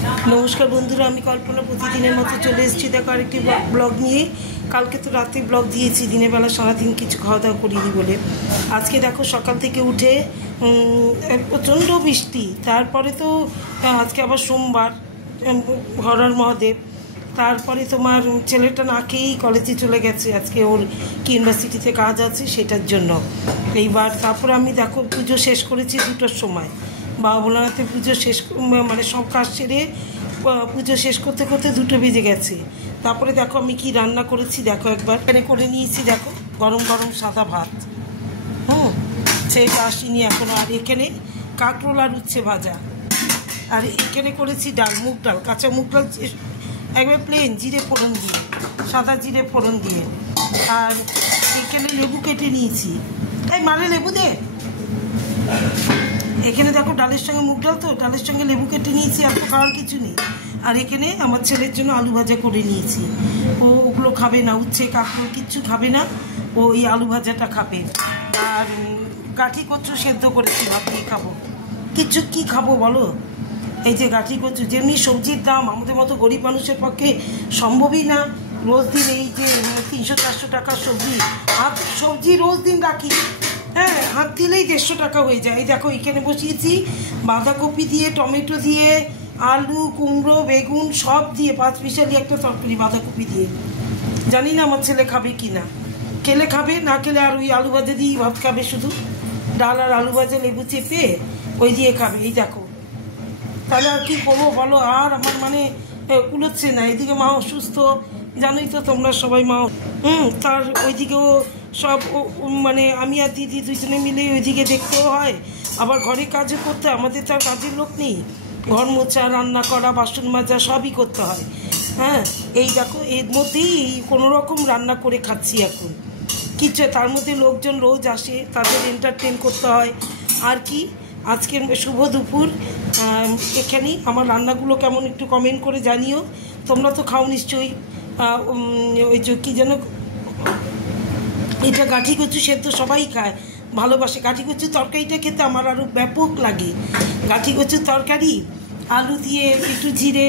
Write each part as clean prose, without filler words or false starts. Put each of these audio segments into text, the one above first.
नमस्कार बंधुरा कल्पना प्रतिदिन मतो चले एसेछि देखो आरेकटी ब्लग निये। कल के तो राते ब्लग दिएछि दिनेर बेला सारा दिन किछु खाওয়া दाওয়া करिনি बोले। आज के देखो सकाल थेके उठे प्रचंड बृष्टि, तारपरे तो आज के आबार सोमवार हरहर महादेव, तारपरे तोमार छेलेटा ना खेয়েই कलेजे चले गेছে। आज के ओर कि यूनिभार्सिटीते काज आछे सेटार जन्य एइबार तारपरे आमि देखो पुजो शेष करेछि 2टार समय। बाबा भोलानाथের পুজো শেষ মানে সব কাজ সেরে পুজো শেষ করতে করতে 2টো বেজে গেছে। তারপরে দেখো আমি কি রান্না করেছি দেখো একবার। এখানে করে নিয়েছি দেখো গরম গরম সাদা ভাত, সেটা আসেনি এখনো। আর এখানে কাঁকরোল আর উচ্ছে ভাজা, আর এখানে করেছি ডাল, মুগ ডাল, কাঁচা মুগ ডাল একবার প্লেন জিরে ফোড়ন দিয়ে, সাদা জিরে ফোড়ন দিয়ে। আর এখানে লেবু কেটে নিয়েছি, এই মালে লেবু দে। এখানে দেখো ডালের সঙ্গে মুগ ডাল, তো ডালের সঙ্গে লেবু কেটে নিয়েছি, আর তো খাওয়ার কিছু নেই। আর এখানে আমার ছেলের জন্য আলু ভাজা করে নিয়েছি। ও ওগুলো খাবে না, উচ্ছে কাঁকরোল কিচ্ছু খাবে না, ও এই আলু ভাজাটা খাবে। আর গাঠি কচু সেদ্ধ করেছি, ভাত দিয়ে খাবো। কিচ্ছু কি খাবো বলো? এই যে গাঠি কচু, যেমনি সবজির দাম আমাদের মতো গরিব মানুষের পক্ষে সম্ভবই না। রোজ দিন এই যে 300-400 টাকার সবজি, আর সবজি রোজ দিন রাখি, হ্যাঁ হাত দিলেই 150 টাকা হয়ে যায়। এই দেখো এখানে বসিয়েছি বাঁধাকপি দিয়ে, টমেটো দিয়ে, আলু, কুমড়ো, বেগুন সব দিয়ে 5 মিশালি একটা তরকারি বাঁধাকপি দিয়ে। জানি না আমার ছেলে খাবে কি না, খেলে খাবে, না খেলে আর ওই আলু ভাজা দিয়েই ভাত খাবে, শুধু ডাল আর আলু ভাজা লেবু চেপে ওই দিয়ে খাবে। এই দেখো তাহলে আর কি করবো বলো? আর আমার মানে কুলোচ্ছে না। এদিকে মা অসুস্থ, জানোই তো তোমরা সবাই। মা তার ওইদিকেও সব মানে আমি আর দিদি দুজনে মিলে ওইদিকে দেখতেও হয়, আবার ঘরে কাজও করতে হয়। আমাদের তো আর কাজের লোক নেই, ঘর মোছা, রান্না করা, বাসন মাজা সবই করতে হয়। হ্যাঁ এই দেখো এর মধ্যেই কোনো রকম রান্না করে খাচ্ছি এখন। কিছু তার মধ্যে লোকজন রোজ আসে, তাদের এন্টারটেন করতে হয়। আর কি আজকের শুভ দুপুর এখানেই। আমার রান্নাগুলো কেমন একটু কমেন্ট করে জানিও। তোমরা তো খাও নিশ্চয়ই। ওই যে কী যেন এটা গাঠি কচু সেদ্ধ সবাই খায়, ভালোবাসে। গাঠি কচু তরকারিটা খেতে আমার আরও ব্যাপক লাগে। গাঠি কচুর তরকারি আলু দিয়ে একটু জিরে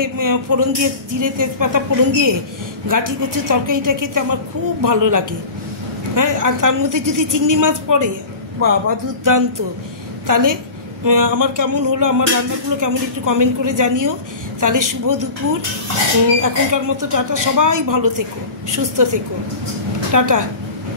ফোড়ন দিয়ে, জিরে তেজপাতা ফোড়ন দিয়ে গাঠি কচুর তরকারিটা খেতে আমার খুব ভালো লাগে। হ্যাঁ আর তার মধ্যে যদি চিংড়ি মাছ পড়ে, বাবা দুর্দান্ত। তাহলে আমার কেমন হলো, আমার রান্নাগুলো কেমন একটু কমেন্ট করে জানিও। তাহলে শুভ দুপুর, এখনকার মতো টাটা। সবাই ভালো থেকো, সুস্থ থেকো, টাটা।